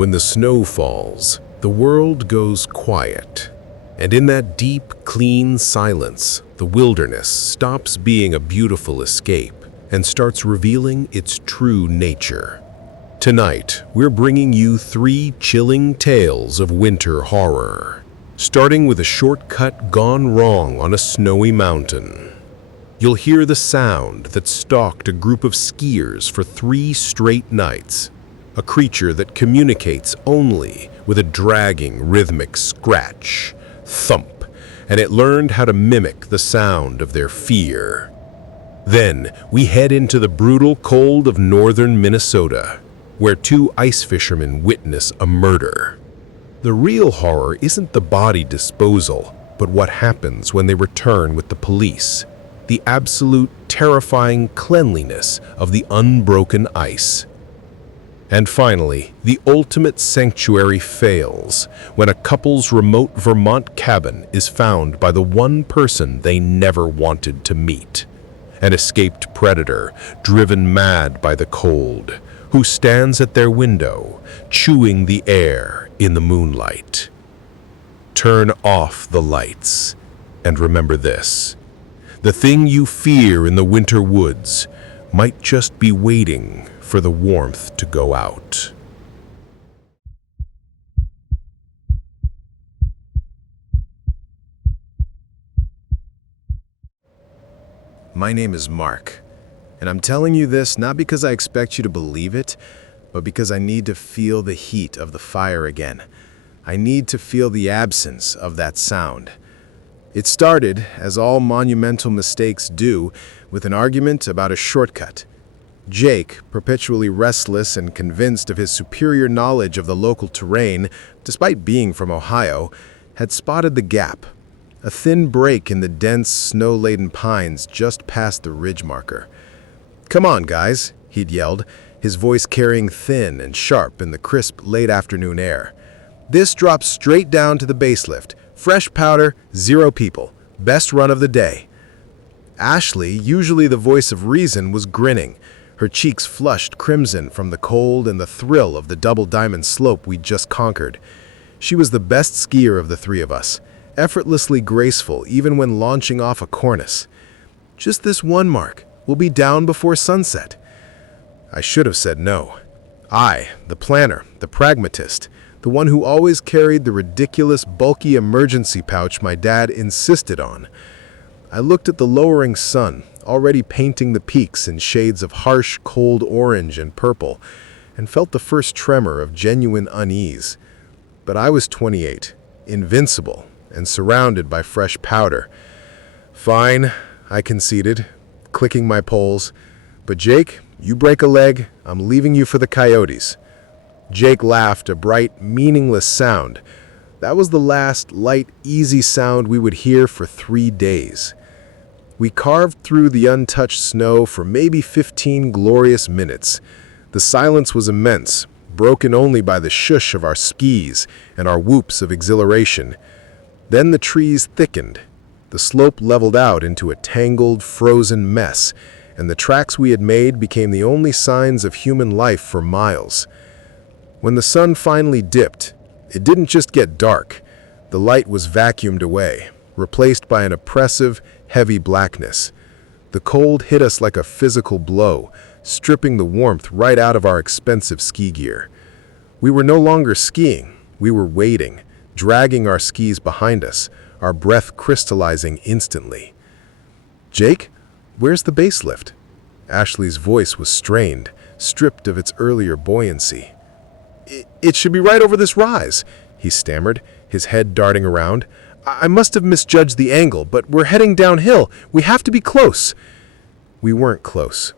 When the snow falls, the world goes quiet. And in that deep, clean silence, the wilderness stops being a beautiful escape and starts revealing its true nature. Tonight, we're bringing you 3 chilling tales of winter horror, starting with a shortcut gone wrong on a snowy mountain. You'll hear the sound that stalked a group of skiers for 3 straight nights, a creature that communicates only with a dragging rhythmic scratch, thump, and it learned how to mimic the sound of their fear. Then we head into the brutal cold of northern Minnesota, where 2 ice fishermen witness a murder. The real horror isn't the body disposal, but what happens when they return with the police, the absolute terrifying cleanliness of the unbroken ice. And finally, the ultimate sanctuary fails when a couple's remote Vermont cabin is found by the one person they never wanted to meet. An escaped predator, driven mad by the cold, who stands at their window, chewing the air in the moonlight. Turn off the lights, and remember this: the thing you fear in the winter woods might just be waiting for the warmth to go out. My name is Mark, and I'm telling you this not because I expect you to believe it, but because I need to feel the heat of the fire again. I need to feel the absence of that sound. It started, as all monumental mistakes do, with an argument about a shortcut. Jake, perpetually restless and convinced of his superior knowledge of the local terrain, despite being from Ohio, had spotted the gap, a thin break in the dense, snow-laden pines just past the ridge marker. "Come on, guys," he'd yelled, his voice carrying thin and sharp in the crisp, late-afternoon air. "This drops straight down to the base lift. Fresh powder, 0 people. Best run of the day." Ashley, usually the voice of reason, was grinning, her cheeks flushed crimson from the cold and the thrill of the double diamond slope we'd just conquered. She was the best skier of the 3 of us, effortlessly graceful even when launching off a cornice. "Just this one, Mark. We'll be down before sunset." I should have said no. I, the planner, the pragmatist, the one who always carried the ridiculous, bulky emergency pouch my dad insisted on. I looked at the lowering sun, already painting the peaks in shades of harsh, cold orange and purple, and felt the first tremor of genuine unease. But I was 28, invincible, and surrounded by fresh powder. "Fine," I conceded, clicking my poles. "But Jake, you break a leg, I'm leaving you for the coyotes." Jake laughed, a bright, meaningless sound. That was the last, light, easy sound we would hear for 3 days. We carved through the untouched snow for maybe 15 glorious minutes. The silence was immense, broken only by the shush of our skis and our whoops of exhilaration. Then the trees thickened. The slope leveled out into a tangled, frozen mess, and the tracks we had made became the only signs of human life for miles. When the sun finally dipped, it didn't just get dark. The light was vacuumed away, replaced by an oppressive, heavy blackness. The cold hit us like a physical blow, stripping the warmth right out of our expensive ski gear. We were no longer skiing, we were waiting, dragging our skis behind us, our breath crystallizing instantly. "Jake, where's the base lift?" Ashley's voice was strained, stripped of its earlier buoyancy. It should be right over this rise," he stammered, his head darting around. "I must have misjudged the angle, but we're heading downhill. We have to be close." We weren't close.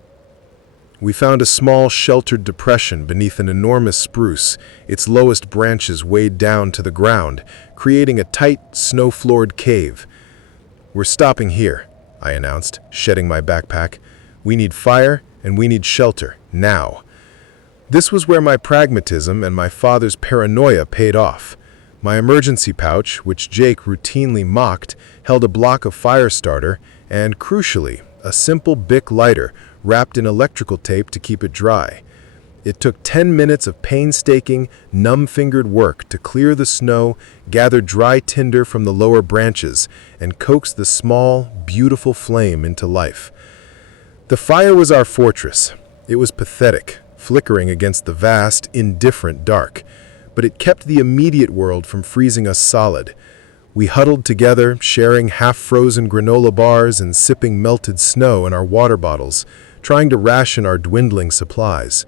We found a small, sheltered depression beneath an enormous spruce, its lowest branches weighed down to the ground, creating a tight, snow-floored cave. "We're stopping here," I announced, shedding my backpack. "We need fire, and we need shelter, now." This was where my pragmatism and my father's paranoia paid off. My emergency pouch, which Jake routinely mocked, held a block of fire starter and, crucially, a simple Bic lighter wrapped in electrical tape to keep it dry. It took 10 minutes of painstaking, numb-fingered work to clear the snow, gather dry tinder from the lower branches, and coax the small, beautiful flame into life. The fire was our fortress. It was pathetic, flickering against the vast, indifferent dark, but it kept the immediate world from freezing us solid. We huddled together, sharing half-frozen granola bars and sipping melted snow in our water bottles, trying to ration our dwindling supplies.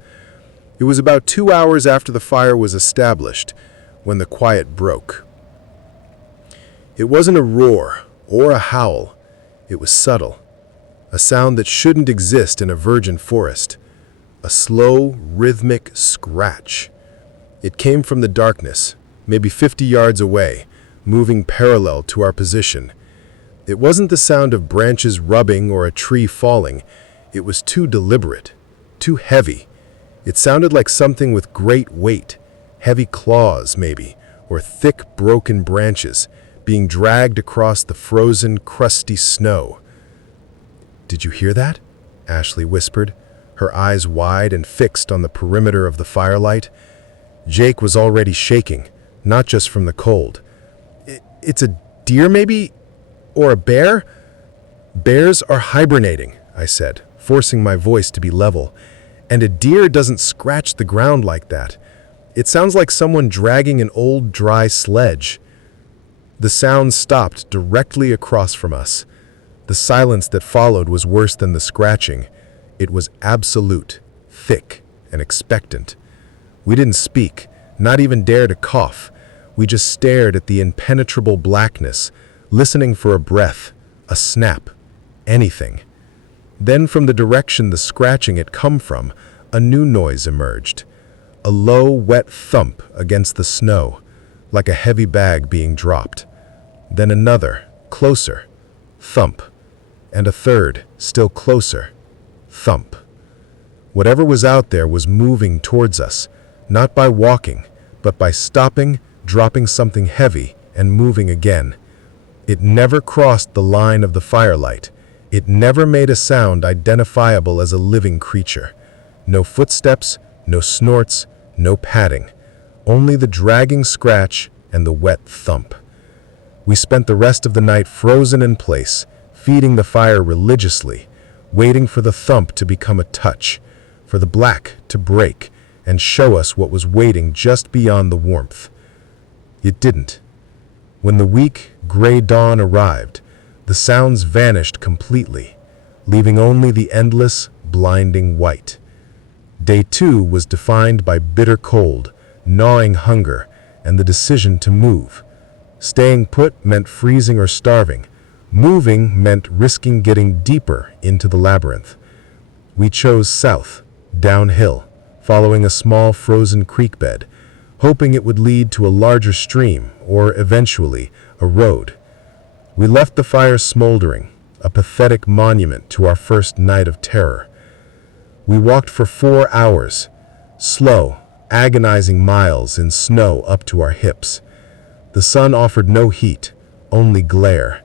It was about 2 hours after the fire was established when the quiet broke. It wasn't a roar or a howl. It was subtle, a sound that shouldn't exist in a virgin forest, a slow, rhythmic scratch. It came from the darkness, maybe 50 yards away, moving parallel to our position. It wasn't the sound of branches rubbing or a tree falling. It was too deliberate, too heavy. It sounded like something with great weight, heavy claws maybe, or thick broken branches being dragged across the frozen, crusty snow. "Did you hear that?" Ashley whispered, her eyes wide and fixed on the perimeter of the firelight. Jake was already shaking, not just from the cold. "It's a deer maybe? Or a bear?" "Bears are hibernating," I said, forcing my voice to be level. "And a deer doesn't scratch the ground like that. It sounds like someone dragging an old, dry sledge." The sound stopped directly across from us. The silence that followed was worse than the scratching. It was absolute, thick, and expectant. We didn't speak, not even dare to cough. We just stared at the impenetrable blackness, listening for a breath, a snap, anything. Then from the direction the scratching had come from, a new noise emerged. A low, wet thump against the snow, like a heavy bag being dropped. Then another, closer, thump. And a third, still closer, thump. Whatever was out there was moving towards us, not by walking, but by stopping, dropping something heavy, and moving again. It never crossed the line of the firelight. It never made a sound identifiable as a living creature. No footsteps, no snorts, no padding. Only the dragging scratch and the wet thump. We spent the rest of the night frozen in place, feeding the fire religiously, waiting for the thump to become a touch, for the black to break and show us what was waiting just beyond the warmth. It didn't. When the weak, gray dawn arrived, the sounds vanished completely, leaving only the endless, blinding white. Day 2 was defined by bitter cold, gnawing hunger, and the decision to move. Staying put meant freezing or starving. Moving meant risking getting deeper into the labyrinth. We chose south, downhill, following a small frozen creek bed, hoping it would lead to a larger stream or, eventually, a road. We left the fire smoldering, a pathetic monument to our first night of terror. We walked for 4 hours, slow, agonizing miles in snow up to our hips. The sun offered no heat, only glare,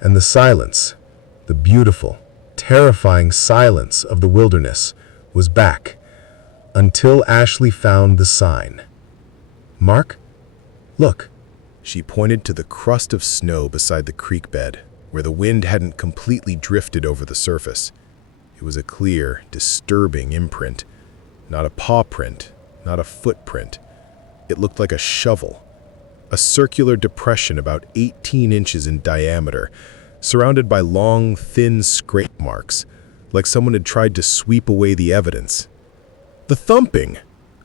and the silence, the beautiful, terrifying silence of the wilderness, was back, until Ashley found the sign. "Mark, look." She pointed to the crust of snow beside the creek bed, where the wind hadn't completely drifted over the surface. It was a clear, disturbing imprint. Not a paw print, not a footprint. It looked like a shovel. A circular depression about 18 inches in diameter, surrounded by long, thin scrape marks, like someone had tried to sweep away the evidence. "The thumping,"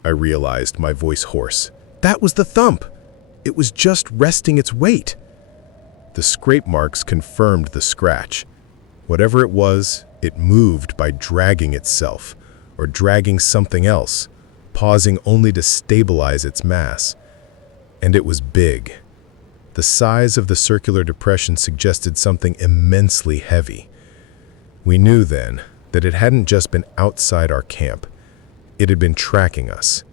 I realized, my voice hoarse. "That was the thump. It was just resting its weight." The scrape marks confirmed the scratch. Whatever it was, it moved by dragging itself, or dragging something else, pausing only to stabilize its mass. And it was big. The size of the circular depression suggested something immensely heavy. We knew then that it hadn't just been outside our camp. It had been tracking us.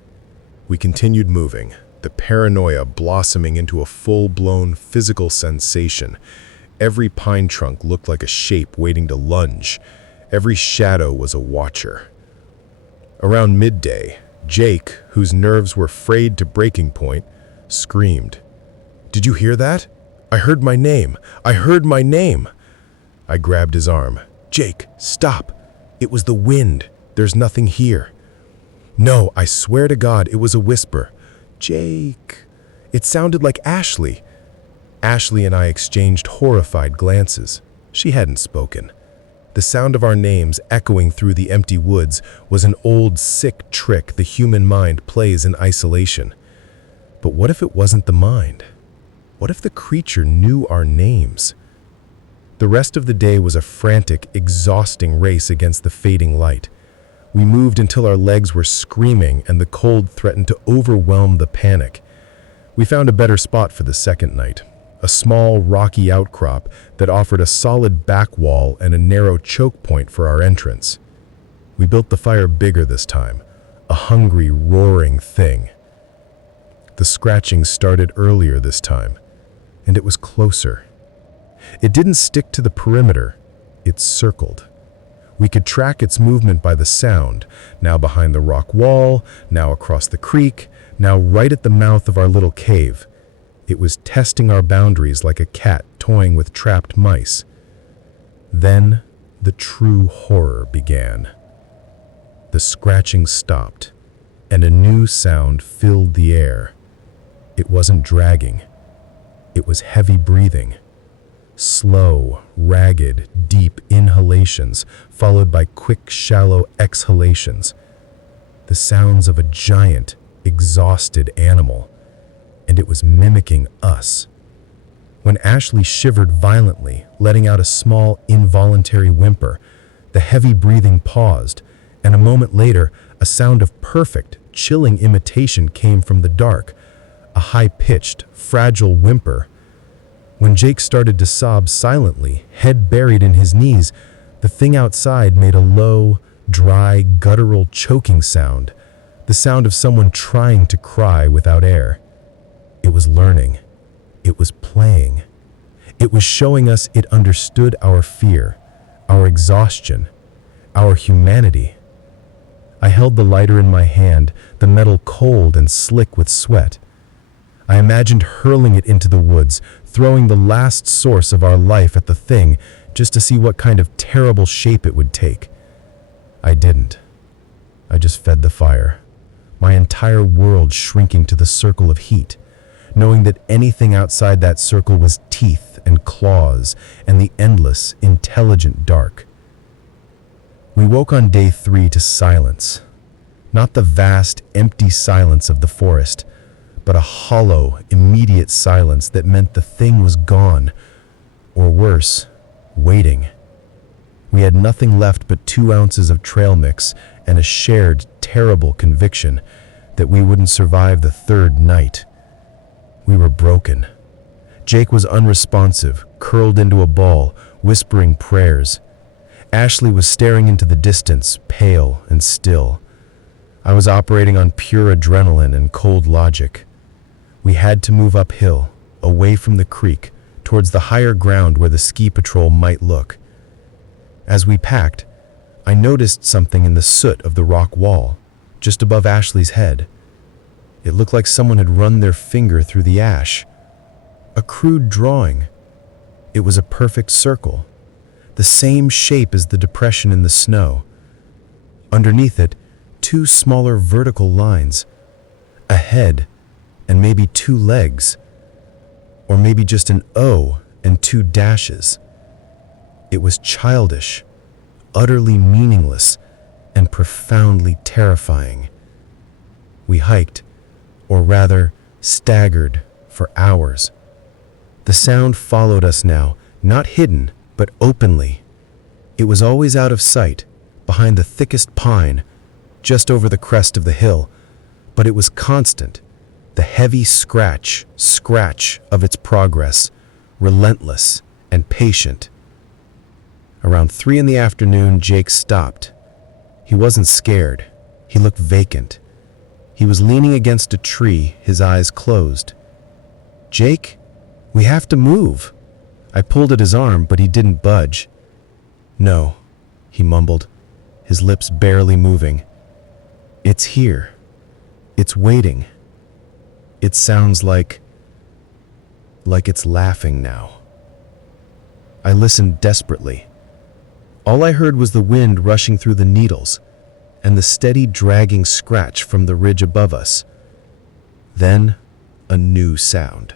We continued moving, the paranoia blossoming into a full-blown physical sensation. Every pine trunk looked like a shape waiting to lunge. Every shadow was a watcher. Around midday, Jake, whose nerves were frayed to breaking point, screamed. "Did you hear that? I heard my name. I heard my name." I grabbed his arm. "Jake, stop. It was the wind. There's nothing here." "No, I swear to God, it was a whisper." "Jake." It sounded like Ashley. Ashley and I exchanged horrified glances. She hadn't spoken. The sound of our names echoing through the empty woods was an old, sick trick the human mind plays in isolation. But what if it wasn't the mind? What if the creature knew our names? The rest of the day was a frantic, exhausting race against the fading light. We moved until our legs were screaming and the cold threatened to overwhelm the panic. We found a better spot for the second night, a small, rocky outcrop that offered a solid back wall and a narrow choke point for our entrance. We built the fire bigger this time, a hungry, roaring thing. The scratching started earlier this time, and it was closer. It didn't stick to the perimeter, it circled. We could track its movement by the sound, now behind the rock wall, now across the creek, now right at the mouth of our little cave. It was testing our boundaries like a cat toying with trapped mice. Then the true horror began. The scratching stopped, and a new sound filled the air. It wasn't dragging. It was heavy breathing. Slow, ragged, deep inhalations, followed by quick, shallow exhalations. The sounds of a giant, exhausted animal. And it was mimicking us. When Ashley shivered violently, letting out a small, involuntary whimper, the heavy breathing paused, and a moment later, a sound of perfect, chilling imitation came from the dark, a high-pitched, fragile whimper. When Jake started to sob silently, head buried in his knees, the thing outside made a low, dry, guttural choking sound, the sound of someone trying to cry without air. It was learning. It was playing. It was showing us it understood our fear, our exhaustion, our humanity. I held the lighter in my hand, the metal cold and slick with sweat. I imagined hurling it into the woods, throwing the last source of our life at the thing just to see what kind of terrible shape it would take. I didn't. I just fed the fire, my entire world shrinking to the circle of heat, knowing that anything outside that circle was teeth and claws and the endless, intelligent dark. We woke on day 3 to silence. Not the vast, empty silence of the forest, but a hollow, immediate silence that meant the thing was gone, or worse, waiting. We had nothing left but 2 ounces of trail mix and a shared, terrible conviction that we wouldn't survive the 3rd night. We were broken. Jake was unresponsive, curled into a ball, whispering prayers. Ashley was staring into the distance, pale and still. I was operating on pure adrenaline and cold logic. We had to move uphill, away from the creek, towards the higher ground where the ski patrol might look. As we packed, I noticed something in the soot of the rock wall, just above Ashley's head. It looked like someone had run their finger through the ash. A crude drawing. It was a perfect circle, the same shape as the depression in the snow. Underneath it, 2 smaller vertical lines, a head, and maybe 2 legs, or maybe just an O and 2 dashes. It was childish, utterly meaningless, and profoundly terrifying. We hiked, or rather, staggered, for hours. The sound followed us now, not hidden, but openly. It was always out of sight, behind the thickest pine, just over the crest of the hill, but it was constant, the heavy scratch of its progress, relentless and patient. Around 3 in the afternoon, Jake stopped. He wasn't scared. He looked vacant. He was leaning against a tree, his eyes closed. "Jake, we have to move." I pulled at his arm, but he didn't budge. "No," he mumbled, his lips barely moving. "It's here. It's waiting. It sounds like it's laughing now. I listened desperately. All I heard was the wind rushing through the needles and the steady dragging scratch from the ridge above us. Then, a new sound.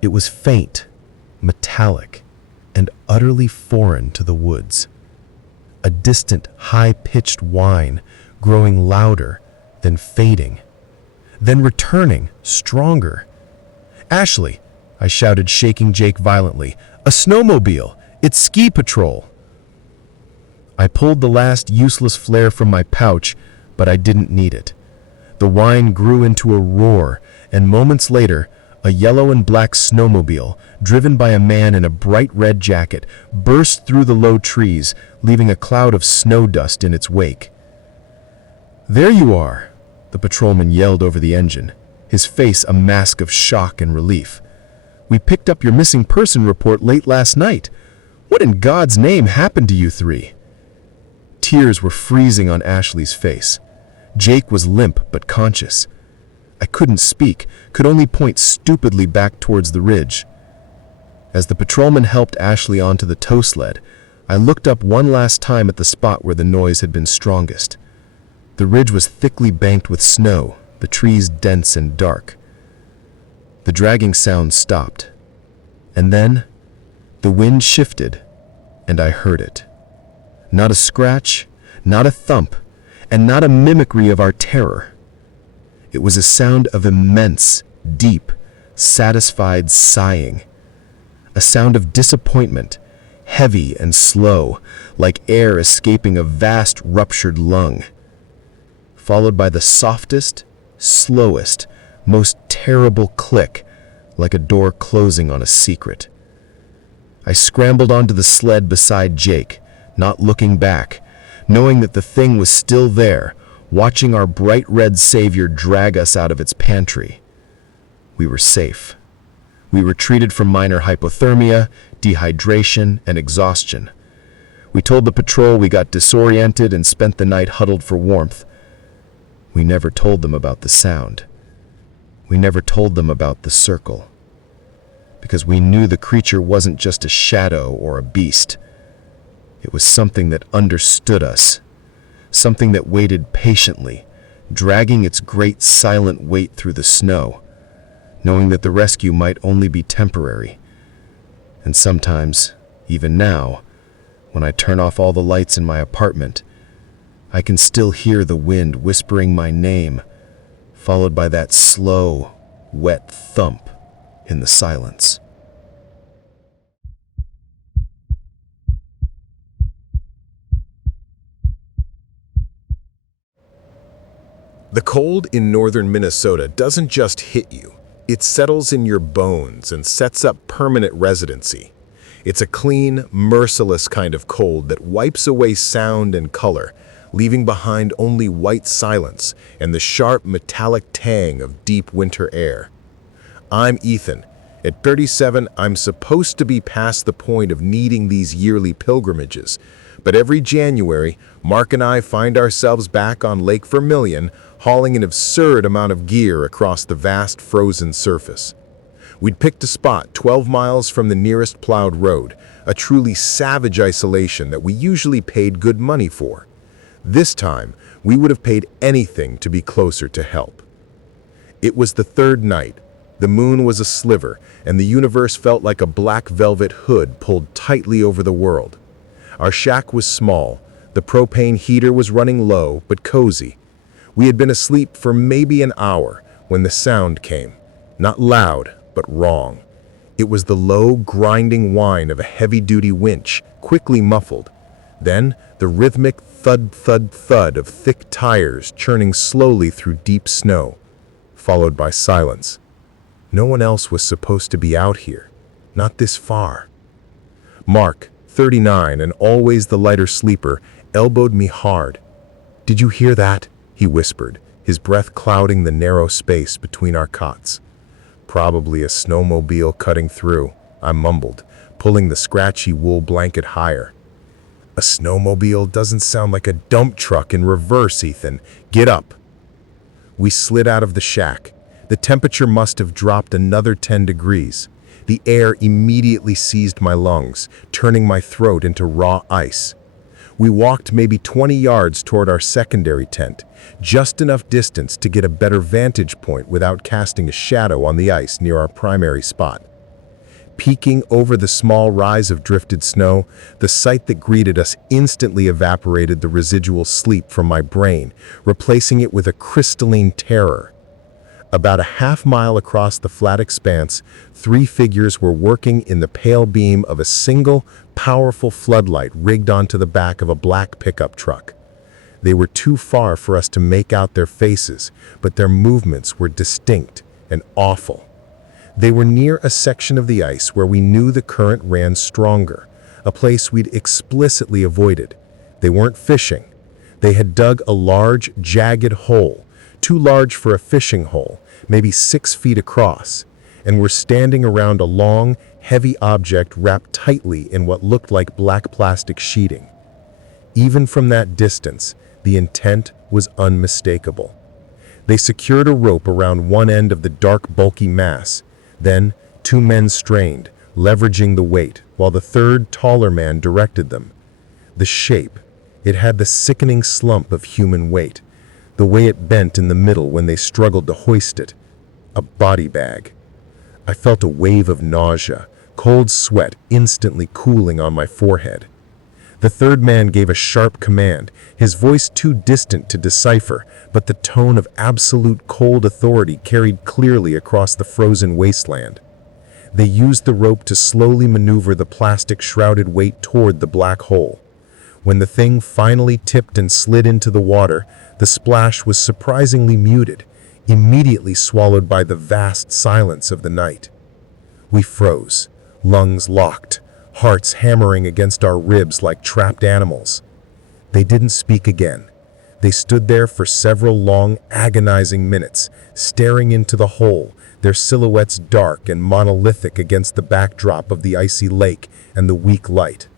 It was faint, metallic, and utterly foreign to the woods. A distant, high-pitched whine, growing louder, then fading, then returning, stronger. "Ashley," I shouted, shaking Jake violently. "A snowmobile! It's ski patrol!" I pulled the last useless flare from my pouch, but I didn't need it. The whine grew into a roar, and moments later, a yellow and black snowmobile, driven by a man in a bright red jacket, burst through the low trees, leaving a cloud of snow dust in its wake. "There you are," the patrolman yelled over the engine, his face a mask of shock and relief. "We picked up your missing person report late last night. What in God's name happened to you three?" Tears were freezing on Ashley's face. Jake was limp but conscious. I couldn't speak, could only point stupidly back towards the ridge. As the patrolman helped Ashley onto the tow sled, I looked up one last time at the spot where the noise had been strongest. The ridge was thickly banked with snow, the trees dense and dark. The dragging sound stopped. And then, the wind shifted, and I heard it. Not a scratch, not a thump, and not a mimicry of our terror. It was a sound of immense, deep, satisfied sighing. A sound of disappointment, heavy and slow, like air escaping a vast ruptured lung. Followed by the softest, slowest, most terrible click, like a door closing on a secret. I scrambled onto the sled beside Jake, not looking back, knowing that the thing was still there, watching our bright red savior drag us out of its pantry. We were safe. We retreated from minor hypothermia, dehydration, and exhaustion. We told the patrol we got disoriented and spent the night huddled for warmth. We never told them about the sound. We never told them about the circle. Because we knew the creature wasn't just a shadow or a beast. It was something that understood us, something that waited patiently, dragging its great silent weight through the snow, knowing that the rescue might only be temporary. And sometimes, even now, when I turn off all the lights in my apartment, I can still hear the wind whispering my name, followed by that slow, wet thump in the silence. The cold in northern Minnesota doesn't just hit you. It settles in your bones and sets up permanent residency. It's a clean, merciless kind of cold that wipes away sound and color, leaving behind only white silence and the sharp metallic tang of deep winter air. I'm Ethan. At 37, I'm supposed to be past the point of needing these yearly pilgrimages, but every January, Mark and I find ourselves back on Lake Vermilion, hauling an absurd amount of gear across the vast frozen surface. We'd picked a spot 12 miles from the nearest plowed road, a truly savage isolation that we usually paid good money for. This time, we would have paid anything to be closer to help. It was the third night. The moon was a sliver, and the universe felt like a black velvet hood pulled tightly over the world. Our shack was small. The propane heater was running low, but cozy. We had been asleep for maybe an hour when the sound came. Not loud, but wrong. It was the low, grinding whine of a heavy-duty winch, quickly muffled. Then, the rhythmic thud-thud-thud of thick tires churning slowly through deep snow, followed by silence. No one else was supposed to be out here. Not this far. Mark, 39 and always the lighter sleeper, elbowed me hard. "Did you hear that?" he whispered, his breath clouding the narrow space between our cots. "Probably a snowmobile cutting through," I mumbled, pulling the scratchy wool blanket higher. "A snowmobile doesn't sound like a dump truck in reverse, Ethan. Get up." We slid out of the shack. The temperature must have dropped another 10 degrees. The air immediately seized my lungs, turning my throat into raw ice. We walked maybe 20 yards toward our secondary tent, just enough distance to get a better vantage point without casting a shadow on the ice near our primary spot. Peeking over the small rise of drifted snow, the sight that greeted us instantly evaporated the residual sleep from my brain, replacing it with a crystalline terror. About a half-mile across the flat expanse, 3 figures were working in the pale beam of a single, powerful floodlight rigged onto the back of a black pickup truck. They were too far for us to make out their faces, but their movements were distinct and awful. They were near a section of the ice where we knew the current ran stronger, a place we'd explicitly avoided. They weren't fishing. They had dug a large, jagged hole, too large for a fishing hole, maybe 6 feet across, and were standing around a long, heavy object wrapped tightly in what looked like black plastic sheeting. Even from that distance, the intent was unmistakable. They secured a rope around one end of the dark, bulky mass. Then, 2 men strained, leveraging the weight, while the third, taller man directed them. The shape, it had the sickening slump of human weight, the way it bent in the middle when they struggled to hoist it. A body bag. I felt a wave of nausea, cold sweat instantly cooling on my forehead. The third man gave a sharp command, his voice too distant to decipher, but the tone of absolute cold authority carried clearly across the frozen wasteland. They used the rope to slowly maneuver the plastic-shrouded weight toward the black hole. When the thing finally tipped and slid into the water, the splash was surprisingly muted, immediately swallowed by the vast silence of the night. We froze, lungs locked, hearts hammering against our ribs like trapped animals. They didn't speak again. They stood there for several long, agonizing minutes, staring into the hole, their silhouettes dark and monolithic against the backdrop of the icy lake and the weak light.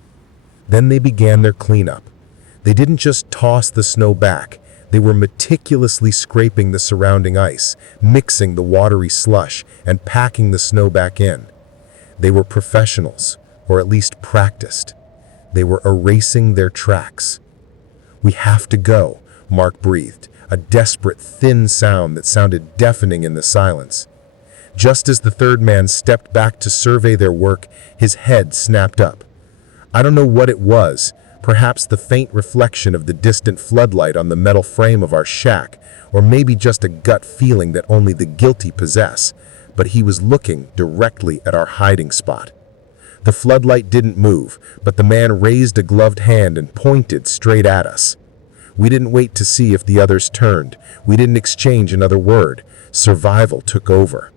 Then they began their cleanup. They didn't just toss the snow back. They were meticulously scraping the surrounding ice, mixing the watery slush, and packing the snow back in. They were professionals, or at least practiced. They were erasing their tracks. "We have to go," Mark breathed, a desperate, thin sound that sounded deafening in the silence. Just as the third man stepped back to survey their work, his head snapped up. I don't know what it was, perhaps the faint reflection of the distant floodlight on the metal frame of our shack, or maybe just a gut feeling that only the guilty possess, but he was looking directly at our hiding spot. The floodlight didn't move, but the man raised a gloved hand and pointed straight at us. We didn't wait to see if the others turned. We didn't exchange another word. Survival took over.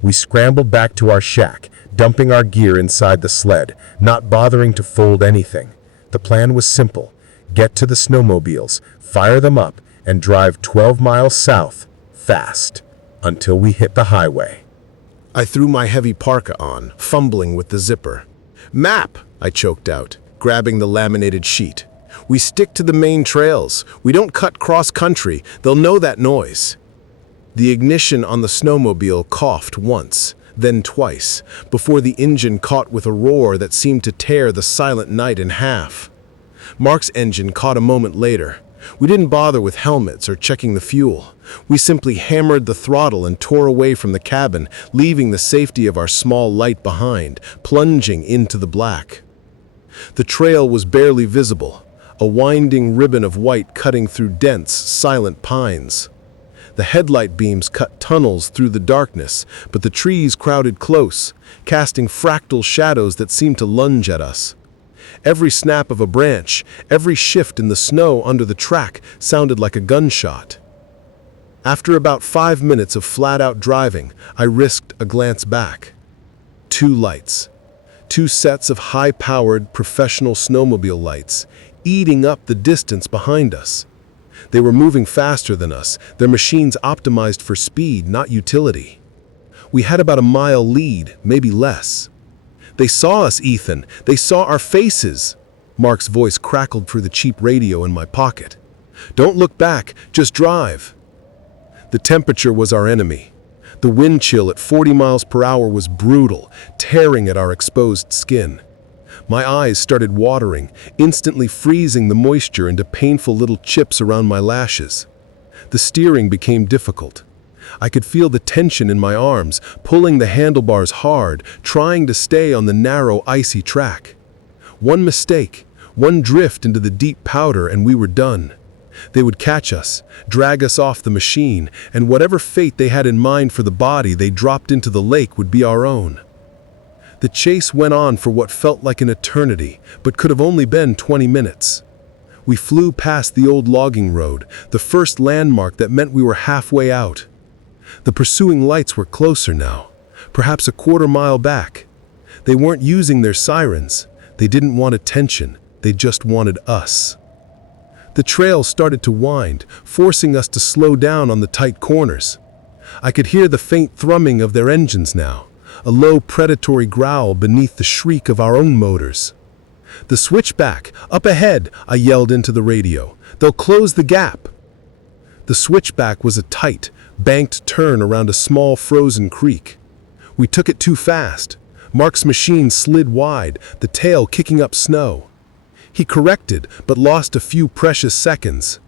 We scrambled back to our shack, dumping our gear inside the sled, not bothering to fold anything. The plan was simple: get to the snowmobiles, fire them up, and drive 12 miles south, fast, until we hit the highway. I threw my heavy parka on, fumbling with the zipper. "Map!" I choked out, grabbing the laminated sheet. "We stick to the main trails. We don't cut cross-country. They'll know that noise." The ignition on the snowmobile coughed once, then twice, before the engine caught with a roar that seemed to tear the silent night in half. Mark's engine caught a moment later. We didn't bother with helmets or checking the fuel. We simply hammered the throttle and tore away from the cabin, leaving the safety of our small light behind, plunging into the black. The trail was barely visible, a winding ribbon of white cutting through dense, silent pines. The headlight beams cut tunnels through the darkness, but the trees crowded close, casting fractal shadows that seemed to lunge at us. Every snap of a branch, every shift in the snow under the track sounded like a gunshot. After about 5 minutes of flat-out driving, I risked a glance back. 2 lights. 2 sets of high-powered, professional snowmobile lights, eating up the distance behind us. They were moving faster than us, their machines optimized for speed, not utility. We had about a mile lead, maybe less. "They saw us, Ethan. They saw our faces." Mark's voice crackled through the cheap radio in my pocket. "Don't look back, just drive." The temperature was our enemy. The wind chill at 40 miles per hour was brutal, tearing at our exposed skin. My eyes started watering, instantly freezing the moisture into painful little chips around my lashes. The steering became difficult. I could feel the tension in my arms, pulling the handlebars hard, trying to stay on the narrow, icy track. One mistake, one drift into the deep powder, and we were done. They would catch us, drag us off the machine, and whatever fate they had in mind for the body they dropped into the lake would be our own. The chase went on for what felt like an eternity, but could have only been 20 minutes. We flew past the old logging road, the first landmark that meant we were halfway out. The pursuing lights were closer now, perhaps a quarter-mile back. They weren't using their sirens. They didn't want attention. They just wanted us. The trail started to wind, forcing us to slow down on the tight corners. I could hear the faint thrumming of their engines now, a low predatory growl beneath the shriek of our own motors. "The switchback, up ahead," I yelled into the radio. "They'll close the gap." The switchback was a tight, banked turn around a small frozen creek. We took it too fast. Mark's machine slid wide, the tail kicking up snow. He corrected, but lost a few precious seconds.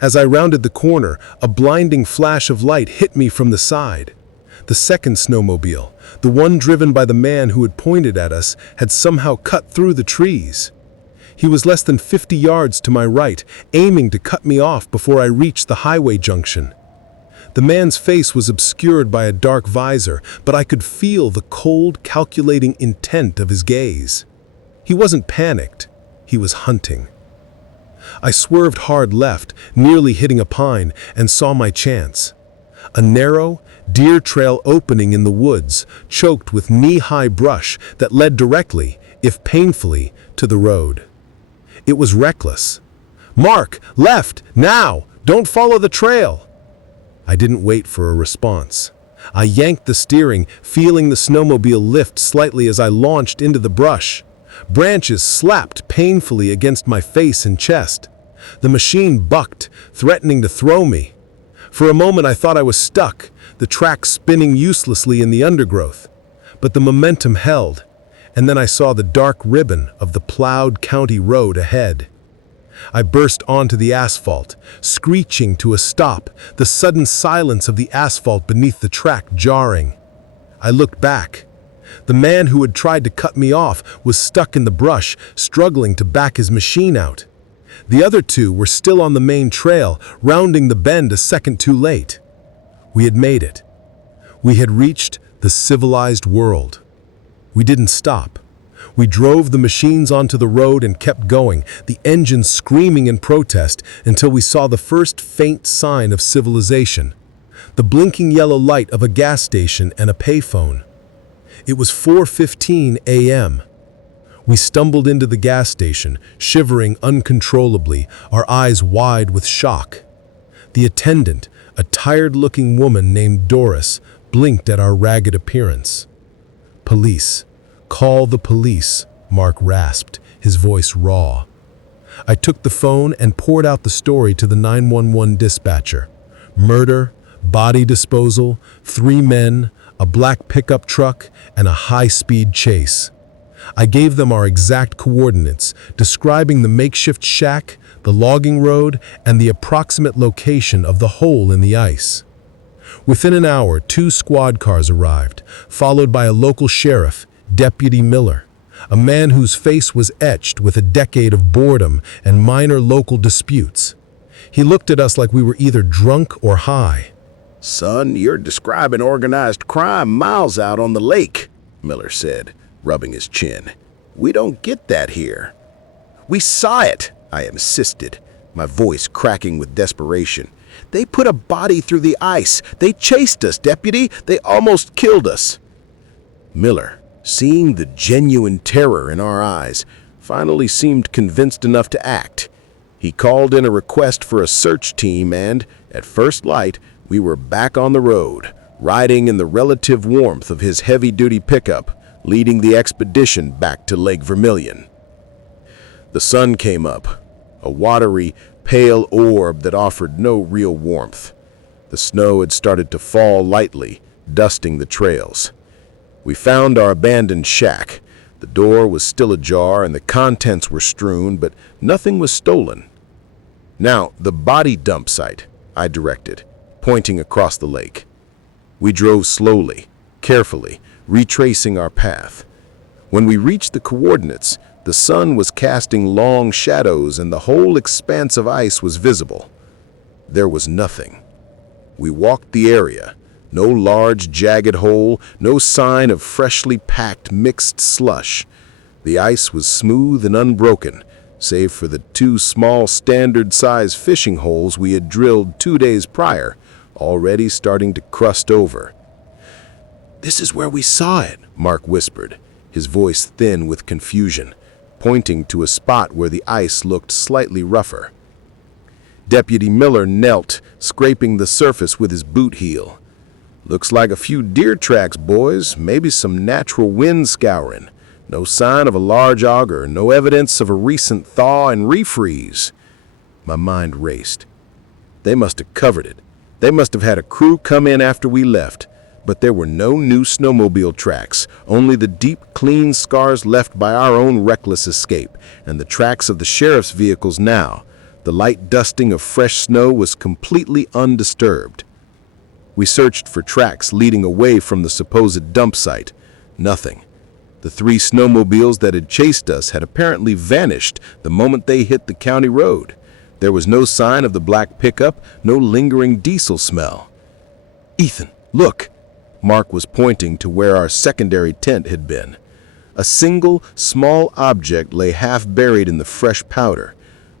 As I rounded the corner, a blinding flash of light hit me from the side. The second snowmobile, the one driven by the man who had pointed at us, had somehow cut through the trees. He was less than 50 yards to my right, aiming to cut me off before I reached the highway junction. The man's face was obscured by a dark visor, but I could feel the cold, calculating intent of his gaze. He wasn't panicked. He was hunting. I swerved hard left, nearly hitting a pine, and saw my chance. A narrow, deer trail opening in the woods, choked with knee-high brush that led directly, if painfully, to the road. It was reckless. "Mark, left, now! Don't follow the trail!" I didn't wait for a response. I yanked the steering, feeling the snowmobile lift slightly as I launched into the brush. Branches slapped painfully against my face and chest. The machine bucked, threatening to throw me. For a moment I thought I was stuck, the track spinning uselessly in the undergrowth. But the momentum held, and then I saw the dark ribbon of the plowed county road ahead. I burst onto the asphalt, screeching to a stop, the sudden silence of the asphalt beneath the track jarring. I looked back. The man who had tried to cut me off was stuck in the brush, struggling to back his machine out. The other two were still on the main trail, rounding the bend a second too late. We had made it. We had reached the civilized world. We didn't stop. We drove the machines onto the road and kept going, the engines screaming in protest until we saw the first faint sign of civilization, the blinking yellow light of a gas station and a payphone. It was 4:15 a.m. We stumbled into the gas station, shivering uncontrollably, our eyes wide with shock. The attendant, a tired-looking woman named Doris, blinked at our ragged appearance. "Police. Call the police," Mark rasped, his voice raw. I took the phone and poured out the story to the 911 dispatcher. Murder, body disposal, 3 men, a black pickup truck, and a high-speed chase. I gave them our exact coordinates, describing the makeshift shack, the logging road, and the approximate location of the hole in the ice. Within an hour, 2 squad cars arrived, followed by a local sheriff, Deputy Miller, a man whose face was etched with a decade of boredom and minor local disputes. He looked at us like we were either drunk or high. "Son, you're describing organized crime miles out on the lake," Miller said, rubbing his chin. "We don't get that here." "We saw it," I insisted, my voice cracking with desperation. "They put a body through the ice. They chased us, deputy. They almost killed us." Miller, seeing the genuine terror in our eyes, finally seemed convinced enough to act. He called in a request for a search team and, at first light, we were back on the road, riding in the relative warmth of his heavy-duty pickup, leading the expedition back to Lake Vermilion. The sun came up, a watery, pale orb that offered no real warmth. The snow had started to fall lightly, dusting the trails. We found our abandoned shack. The door was still ajar and the contents were strewn, but nothing was stolen. "Now, the body dump site," I directed, pointing across the lake. We drove slowly, carefully, retracing our path. When we reached the coordinates, the sun was casting long shadows and the whole expanse of ice was visible. There was nothing. We walked the area. No large, jagged hole, no sign of freshly packed mixed slush. The ice was smooth and unbroken, save for the 2 small standard-size fishing holes we had drilled 2 days prior, already starting to crust over. "This is where we saw it," Mark whispered, his voice thin with confusion, pointing to a spot where the ice looked slightly rougher. Deputy Miller knelt, scraping the surface with his boot heel. "Looks like a few deer tracks, boys, maybe some natural wind scouring. No sign of a large auger, no evidence of a recent thaw and refreeze." My mind raced. They must have covered it. They must have had a crew come in after we left. But there were no new snowmobile tracks, only the deep, clean scars left by our own reckless escape, and the tracks of the sheriff's vehicles now. The light dusting of fresh snow was completely undisturbed. We searched for tracks leading away from the supposed dump site. Nothing. The 3 snowmobiles that had chased us had apparently vanished the moment they hit the county road. There was no sign of the black pickup, no lingering diesel smell. "Ethan, look!" Mark was pointing to where our secondary tent had been. A single, small object lay half buried in the fresh powder,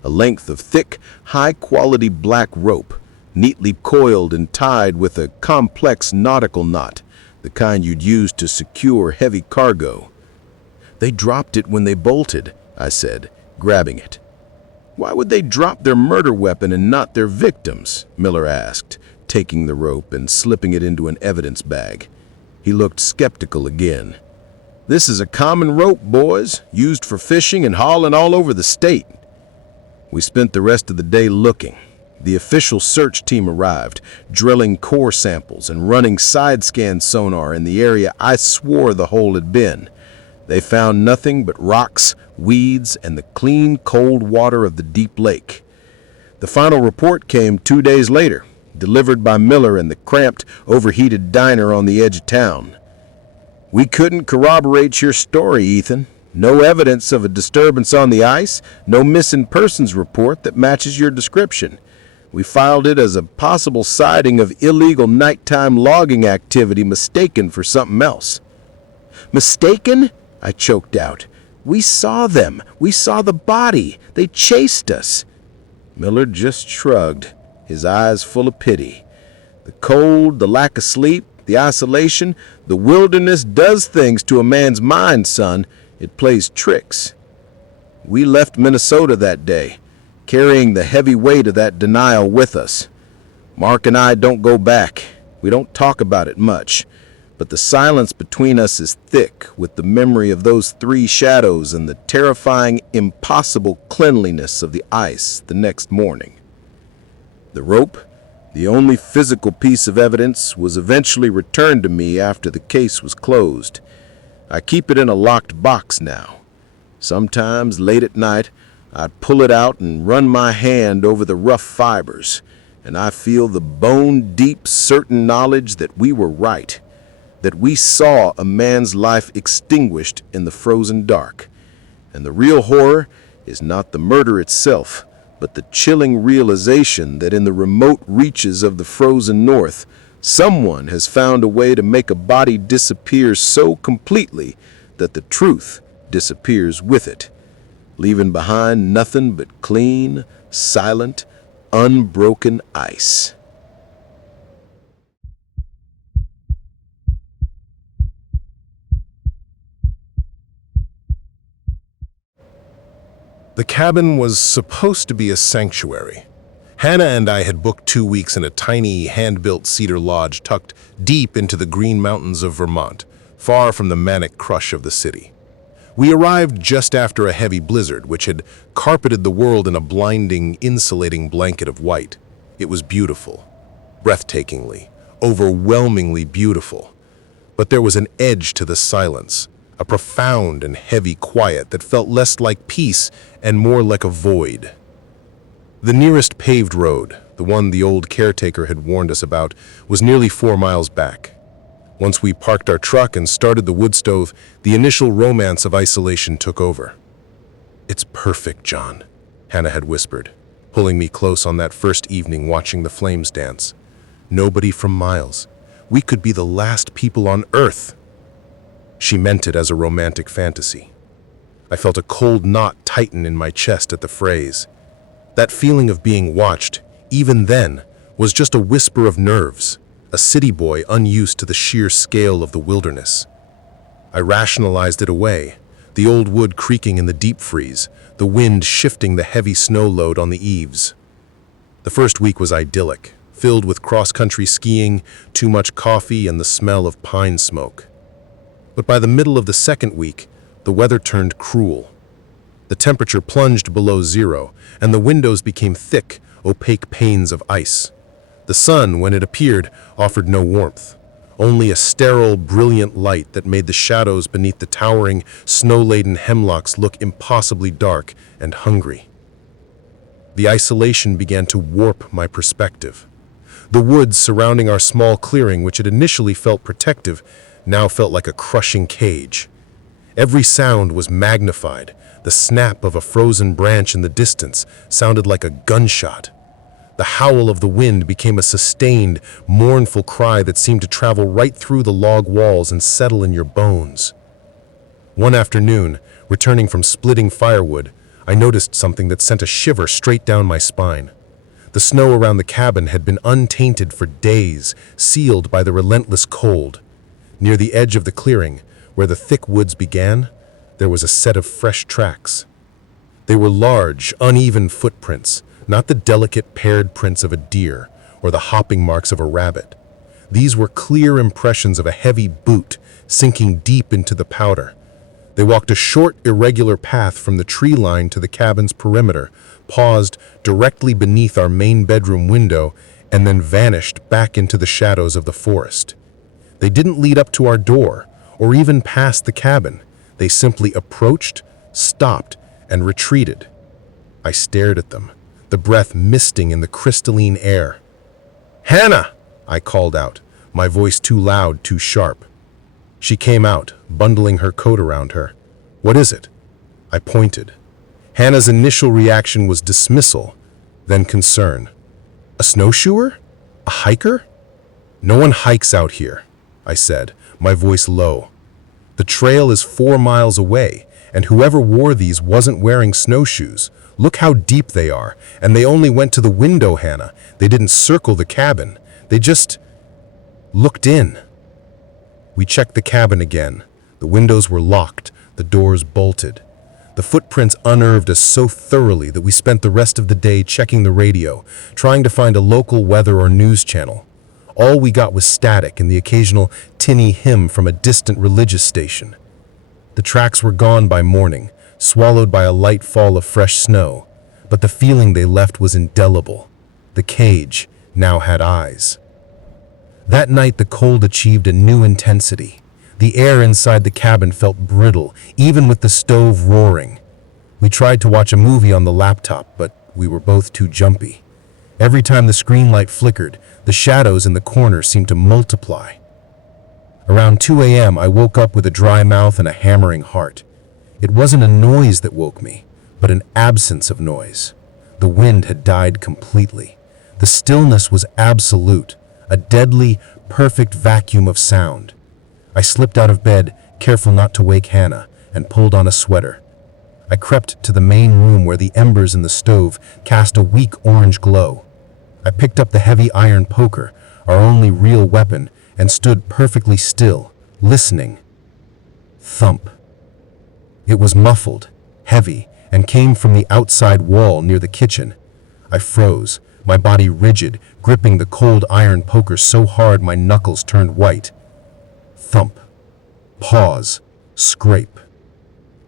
a length of thick, high-quality black rope, neatly coiled and tied with a complex nautical knot, the kind you'd use to secure heavy cargo. "They dropped it when they bolted," I said, grabbing it. "Why would they drop their murder weapon and not their victims?" Miller asked, taking the rope and slipping it into an evidence bag. He looked skeptical again. "This is a common rope, boys, used for fishing and hauling all over the state." We spent the rest of the day looking. The official search team arrived, drilling core samples and running side-scan sonar in the area I swore the hole had been. They found nothing but rocks, weeds, and the clean, cold water of the deep lake. The final report came 2 days later, delivered by Miller in the cramped, overheated diner on the edge of town. "We couldn't corroborate your story, Ethan. No evidence of a disturbance on the ice, no missing persons report that matches your description. We filed it as a possible sighting of illegal nighttime logging activity mistaken for something else." "Mistaken?" I choked out. "We saw them. We saw the body. They chased us." Miller just shrugged, his eyes full of pity. "The cold, the lack of sleep, the isolation, the wilderness does things to a man's mind, son. It plays tricks. We left Minnesota that day, carrying the heavy weight of that denial with us. Mark and I don't go back. We don't talk about it much. But the silence between us is thick with the memory of those 3 shadows and the terrifying, impossible cleanliness of the ice the next morning. The rope, the only physical piece of evidence, was eventually returned to me after the case was closed. I keep it in a locked box now. Sometimes, late at night, I'd pull it out and run my hand over the rough fibers, and I feel the bone-deep certain knowledge that we were right, that we saw a man's life extinguished in the frozen dark. And the real horror is not the murder itself, but the chilling realization that in the remote reaches of the frozen north, someone has found a way to make a body disappear so completely that the truth disappears with it, leaving behind nothing but clean, silent, unbroken ice. The cabin was supposed to be a sanctuary. Hannah and I had booked 2 weeks in a tiny, hand-built cedar lodge tucked deep into the Green Mountains of Vermont, far from the manic crush of the city. We arrived just after a heavy blizzard, which had carpeted the world in a blinding, insulating blanket of white. It was beautiful. breathtakingly, overwhelmingly beautiful. But there was an edge to the silence, a profound and heavy quiet that felt less like peace and more like a void. The nearest paved road, the one the old caretaker had warned us about, was nearly 4 miles back. Once we parked our truck and started the wood stove, the initial romance of isolation took over. "It's perfect, John," Hannah had whispered, pulling me close on that first evening watching the flames dance. "Nobody from miles. We could be the last people on Earth." She meant it as a romantic fantasy. I felt a cold knot tighten in my chest at the phrase. That feeling of being watched, even then, was just a whisper of nerves, a city boy unused to the sheer scale of the wilderness. I rationalized it away, the old wood creaking in the deep freeze, the wind shifting the heavy snow load on the eaves. The first week was idyllic, filled with cross-country skiing, too much coffee, and the smell of pine smoke. But by the middle of the second week, the weather turned cruel. The temperature plunged below zero, and the windows became thick, opaque panes of ice. The sun, when it appeared, offered no warmth, only a sterile, brilliant light that made the shadows beneath the towering, snow-laden hemlocks look impossibly dark and hungry. The isolation began to warp my perspective. The woods surrounding our small clearing, which had initially felt protective, now felt like a crushing cage. Every sound was magnified. The snap of a frozen branch in the distance sounded like a gunshot. The howl of the wind became a sustained, mournful cry that seemed to travel right through the log walls and settle in your bones. One afternoon, returning from splitting firewood, I noticed something that sent a shiver straight down my spine. The snow around the cabin had been untainted for days, sealed by the relentless cold. Near the edge of the clearing, where the thick woods began, there was a set of fresh tracks. They were large, uneven footprints, not the delicate paired prints of a deer or the hopping marks of a rabbit. These were clear impressions of a heavy boot sinking deep into the powder. They walked a short, irregular path from the tree line to the cabin's perimeter, paused directly beneath our main bedroom window, and then vanished back into the shadows of the forest. They didn't lead up to our door or even past the cabin. They simply approached, stopped, and retreated. I stared at them, the breath misting in the crystalline air. "Hannah!" I called out, my voice too loud, too sharp. She came out, bundling her coat around her. "What is it?" I pointed. Hannah's initial reaction was dismissal, then concern. "A snowshoer? A hiker?" "No one hikes out here," I said, my voice low. "The trail is 4 miles away, and whoever wore these wasn't wearing snowshoes. Look how deep they are, and they only went to the window, Hannah. They didn't circle the cabin. They just looked in." We checked the cabin again. The windows were locked, the doors bolted. The footprints unnerved us so thoroughly that we spent the rest of the day checking the radio, trying to find a local weather or news channel. All we got was static and the occasional tinny hymn from a distant religious station. The tracks were gone by morning, swallowed by a light fall of fresh snow, but the feeling they left was indelible. The cage now had eyes. That night the cold achieved a new intensity. The air inside the cabin felt brittle, even with the stove roaring. We tried to watch a movie on the laptop, but we were both too jumpy. Every time the screen light flickered, the shadows in the corner seemed to multiply. Around 2 a.m., I woke up with a dry mouth and a hammering heart. It wasn't a noise that woke me, but an absence of noise. The wind had died completely. The stillness was absolute, a deadly, perfect vacuum of sound. I slipped out of bed, careful not to wake Hannah, and pulled on a sweater. I crept to the main room where the embers in the stove cast a weak orange glow. I picked up the heavy iron poker, our only real weapon, and stood perfectly still, listening. Thump. It was muffled, heavy, and came from the outside wall near the kitchen. I froze, my body rigid, gripping the cold iron poker so hard my knuckles turned white. Thump. Pause. Scrape.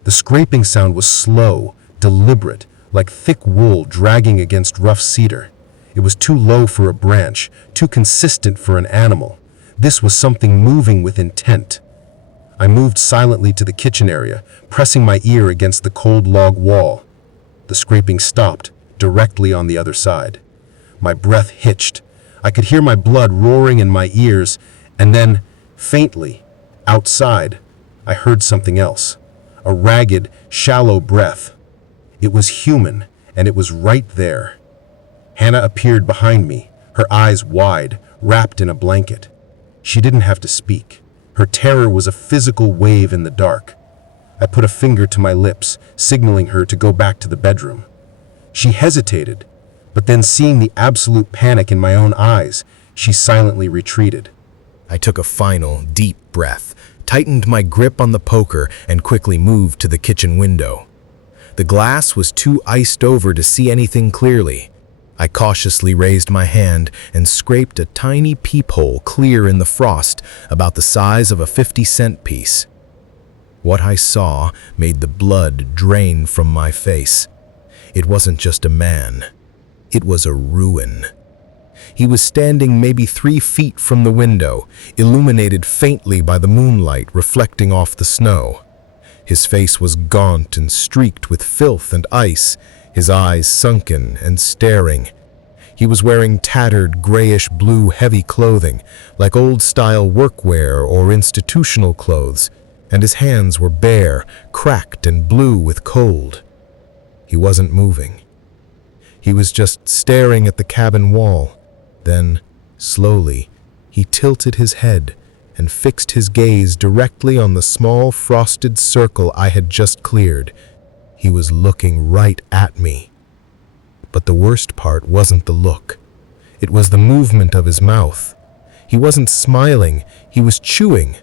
The scraping sound was slow, deliberate, like thick wool dragging against rough cedar. It was too low for a branch, too consistent for an animal. This was something moving with intent. I moved silently to the kitchen area, pressing my ear against the cold log wall. The scraping stopped, directly on the other side. My breath hitched. I could hear my blood roaring in my ears, and then, faintly, outside, I heard something else. A ragged, shallow breath. It was human, and it was right there. Hannah appeared behind me, her eyes wide, wrapped in a blanket. She didn't have to speak. Her terror was a physical wave in the dark. I put a finger to my lips, signaling her to go back to the bedroom. She hesitated, but then seeing the absolute panic in my own eyes, she silently retreated. I took a final, deep breath, tightened my grip on the poker, and quickly moved to the kitchen window. The glass was too iced over to see anything clearly. I cautiously raised my hand and scraped a tiny peephole clear in the frost, about the size of a 50-cent piece. What I saw made the blood drain from my face. It wasn't just a man. It was a ruin. He was standing maybe 3 feet from the window, illuminated faintly by the moonlight reflecting off the snow. His face was gaunt and streaked with filth and ice, his eyes sunken and staring. He was wearing tattered, grayish-blue heavy clothing, like old-style workwear or institutional clothes, and his hands were bare, cracked and blue with cold. He wasn't moving. He was just staring at the cabin wall. Then, slowly, he tilted his head and fixed his gaze directly on the small frosted circle I had just cleared. He was looking right at me. But the worst part wasn't the look. It was the movement of his mouth. He wasn't smiling, he was chewing.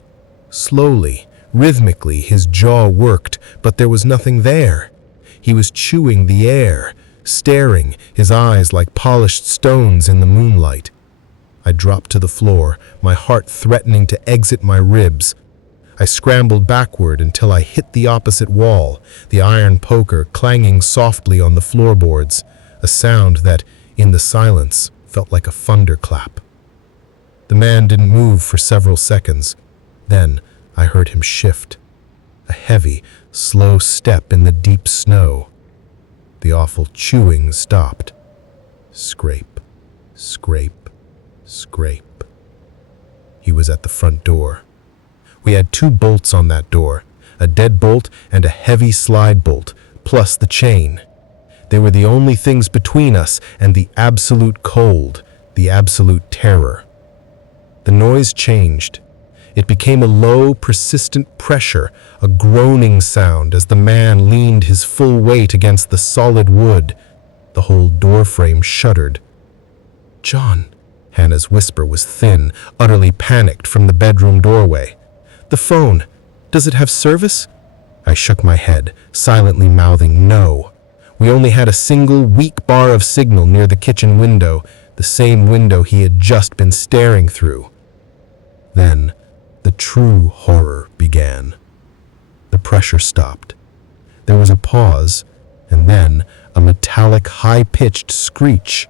Slowly, rhythmically, his jaw worked, but there was nothing there. He was chewing the air, staring, his eyes like polished stones in the moonlight. I dropped to the floor, my heart threatening to exit my ribs. I scrambled backward until I hit the opposite wall, the iron poker clanging softly on the floorboards, a sound that, in the silence, felt like a thunderclap. The man didn't move for several seconds. Then I heard him shift. A heavy, slow step in the deep snow. The awful chewing stopped. Scrape, scrape, scrape. He was at the front door. We had 2 bolts on that door, a deadbolt and a heavy slide bolt, plus the chain. They were the only things between us and the absolute cold, the absolute terror. The noise changed. It became a low, persistent pressure, a groaning sound as the man leaned his full weight against the solid wood. The whole doorframe shuddered. "John," Hannah's whisper was thin, utterly panicked from the bedroom doorway. "The phone, does it have service?" I shook my head, silently mouthing no. We only had a single weak bar of signal near the kitchen window, the same window he had just been staring through. Then, the true horror began. The pressure stopped. There was a pause, and then a metallic, high-pitched screech.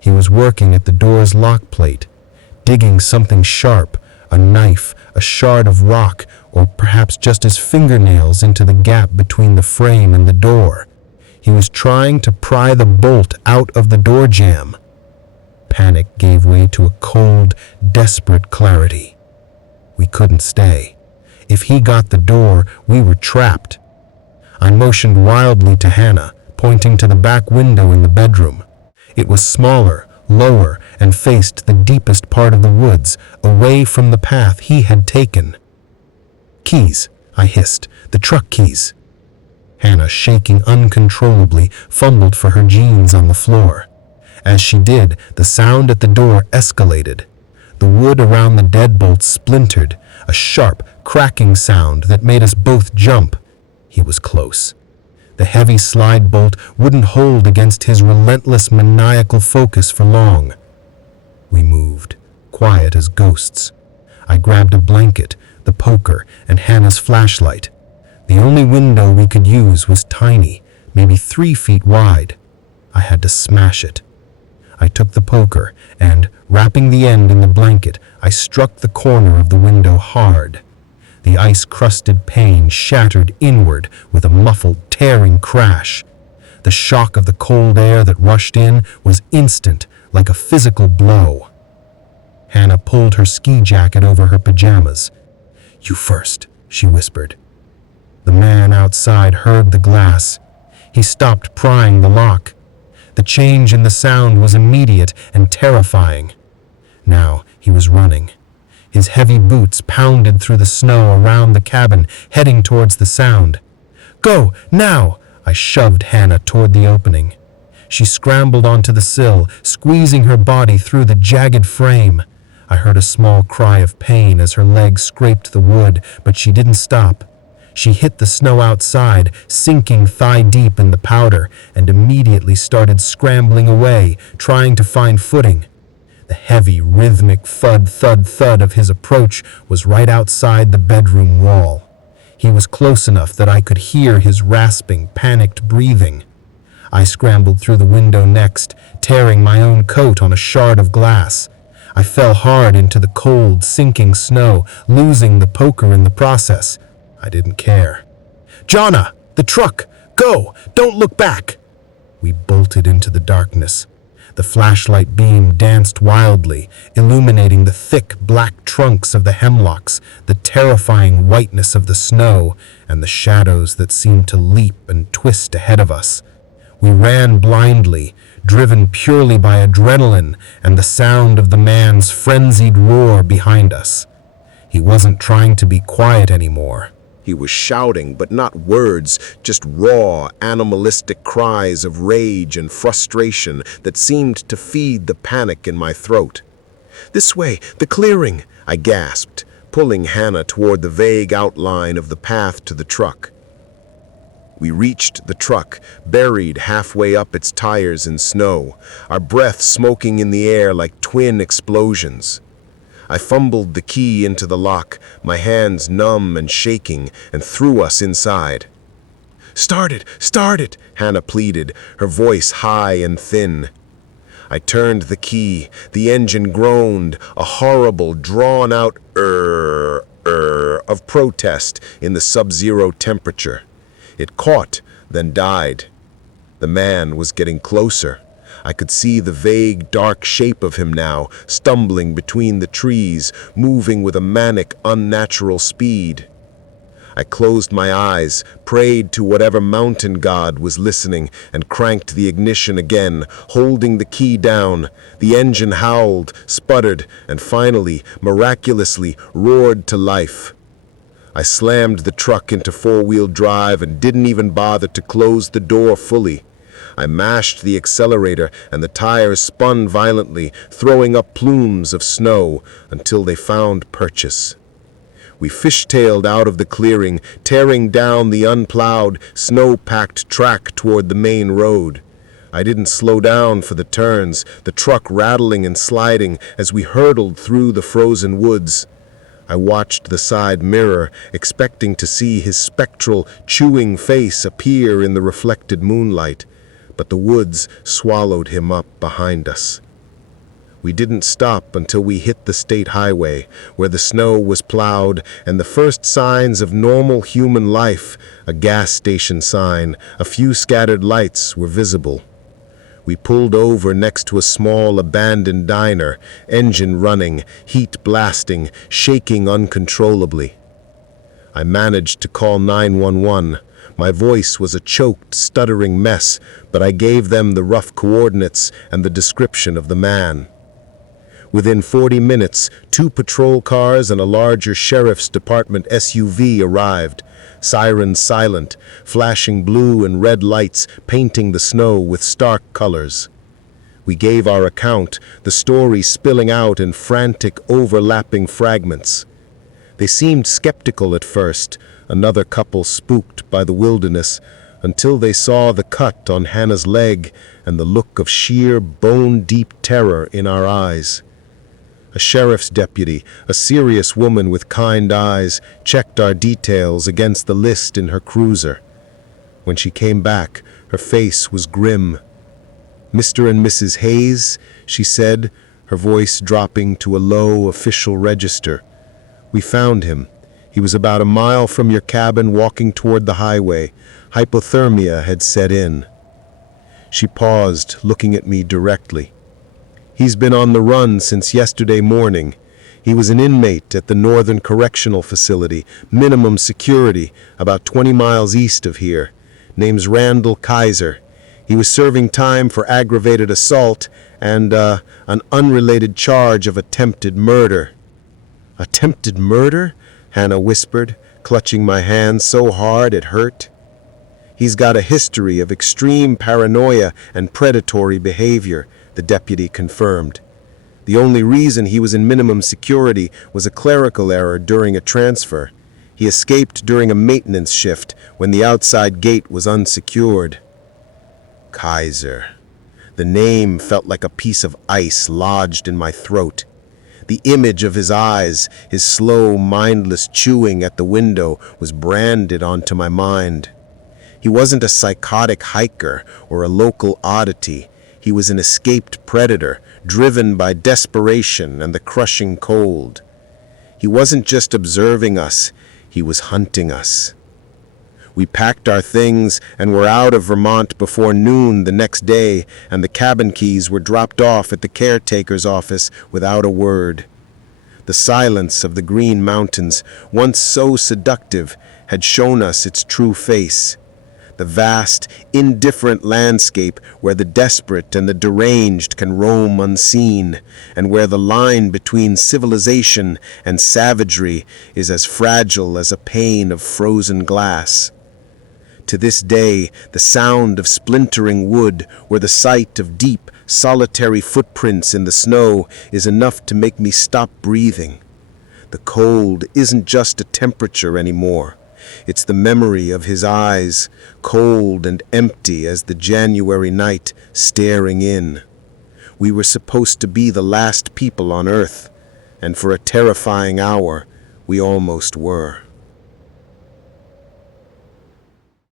He was working at the door's lock plate, digging something sharp, a knife, a shard of rock, or perhaps just his fingernails into the gap between the frame and the door. He was trying to pry the bolt out of the door jamb. Panic gave way to a cold, desperate clarity. We couldn't stay. If he got the door, we were trapped. I motioned wildly to Hannah, pointing to the back window in the bedroom. It was smaller, lower, and faced the deepest part of the woods, away from the path he had taken. "Keys," I hissed, "the truck keys." Hannah, shaking uncontrollably, fumbled for her jeans on the floor. As she did, the sound at the door escalated. The wood around the deadbolt splintered, a sharp, cracking sound that made us both jump. He was close. The heavy slide bolt wouldn't hold against his relentless, maniacal focus for long. We moved, quiet as ghosts. I grabbed a blanket, the poker, and Hannah's flashlight. The only window we could use was tiny, maybe 3 feet wide. I had to smash it. I took the poker and, wrapping the end in the blanket, I struck the corner of the window hard. The ice-crusted pane shattered inward with a muffled, tearing crash. The shock of the cold air that rushed in was instant, like a physical blow. Hannah pulled her ski jacket over her pajamas. "You first," she whispered. The man outside heard the glass. He stopped prying the lock. The change in the sound was immediate and terrifying. Now he was running. His heavy boots pounded through the snow around the cabin, heading towards the sound. "Go, now!" I shoved Hannah toward the opening. She scrambled onto the sill, squeezing her body through the jagged frame. I heard a small cry of pain as her legs scraped the wood, but she didn't stop. She hit the snow outside, sinking thigh-deep in the powder, and immediately started scrambling away, trying to find footing. The heavy, rhythmic thud-thud-thud of his approach was right outside the bedroom wall. He was close enough that I could hear his rasping, panicked breathing. I scrambled through the window next, tearing my own coat on a shard of glass. I fell hard into the cold, sinking snow, losing the poker in the process. I didn't care. "Jonna! The truck! Go! Don't look back!" We bolted into the darkness. The flashlight beam danced wildly, illuminating the thick black trunks of the hemlocks, the terrifying whiteness of the snow, and the shadows that seemed to leap and twist ahead of us. We ran blindly, driven purely by adrenaline and the sound of the man's frenzied roar behind us. He wasn't trying to be quiet anymore. He was shouting, but not words, just raw, animalistic cries of rage and frustration that seemed to feed the panic in my throat. "This way, the clearing," I gasped, pulling Hannah toward the vague outline of the path to the truck. We reached the truck, buried halfway up its tires in snow, our breath smoking in the air like twin explosions. I fumbled the key into the lock, my hands numb and shaking, and threw us inside. Start it, Hannah pleaded, her voice high and thin. I turned the key, the engine groaned, a horrible, drawn-out of protest in the sub-zero temperature. It caught, then died. The man was getting closer. I could see the vague, dark shape of him now, stumbling between the trees, moving with a manic, unnatural speed. I closed my eyes, prayed to whatever mountain god was listening, and cranked the ignition again, holding the key down. The engine howled, sputtered, and finally, miraculously, roared to life. I slammed the truck into four-wheel drive and didn't even bother to close the door fully. I mashed the accelerator and the tires spun violently, throwing up plumes of snow until they found purchase. We fishtailed out of the clearing, tearing down the unplowed, snow-packed track toward the main road. I didn't slow down for the turns, the truck rattling and sliding as we hurtled through the frozen woods. I watched the side mirror, expecting to see his spectral, chewing face appear in the reflected moonlight, but the woods swallowed him up behind us. We didn't stop until we hit the state highway, where the snow was plowed and the first signs of normal human life, a gas station sign, a few scattered lights, were visible. We pulled over next to a small abandoned diner, engine running, heat blasting, shaking uncontrollably. I managed to call 911. My voice was a choked, stuttering mess, but I gave them the rough coordinates and the description of the man. Within 40 minutes, 2 patrol cars and a larger sheriff's department SUV arrived, sirens silent, flashing blue and red lights painting the snow with stark colors. We gave our account, the story spilling out in frantic, overlapping fragments. They seemed skeptical at first, another couple spooked by the wilderness, until they saw the cut on Hannah's leg and the look of sheer, bone-deep terror in our eyes. A sheriff's deputy, a serious woman with kind eyes, checked our details against the list in her cruiser. When she came back, her face was grim. "Mr. and Mrs. Hayes," she said, her voice dropping to a low official register. "We found him. He was about a mile from your cabin walking toward the highway. Hypothermia had set in." She paused, looking at me directly. "He's been on the run since yesterday morning. He was an inmate at the Northern Correctional Facility, minimum security, about 20 miles east of here. Name's Randall Kaiser. He was serving time for aggravated assault and an unrelated charge of attempted murder." "Attempted murder?" Hannah whispered, clutching my hand so hard it hurt. "He's got a history of extreme paranoia and predatory behavior," the deputy confirmed. "The only reason he was in minimum security was a clerical error during a transfer. He escaped during a maintenance shift when the outside gate was unsecured." Kaiser. The name felt like a piece of ice lodged in my throat. The image of his eyes, his slow, mindless chewing at the window, was branded onto my mind. He wasn't a psychotic hiker or a local oddity. He was an escaped predator, driven by desperation and the crushing cold. He wasn't just observing us, he was hunting us. We packed our things and were out of Vermont before noon the next day, and the cabin keys were dropped off at the caretaker's office without a word. The silence of the Green Mountains, once so seductive, had shown us its true face. The vast, indifferent landscape where the desperate and the deranged can roam unseen, and where the line between civilization and savagery is as fragile as a pane of frozen glass. To this day, the sound of splintering wood or the sight of deep, solitary footprints in the snow is enough to make me stop breathing. The cold isn't just a temperature anymore. It's the memory of his eyes, cold and empty as the January night, staring in. We were supposed to be the last people on Earth, and for a terrifying hour, we almost were.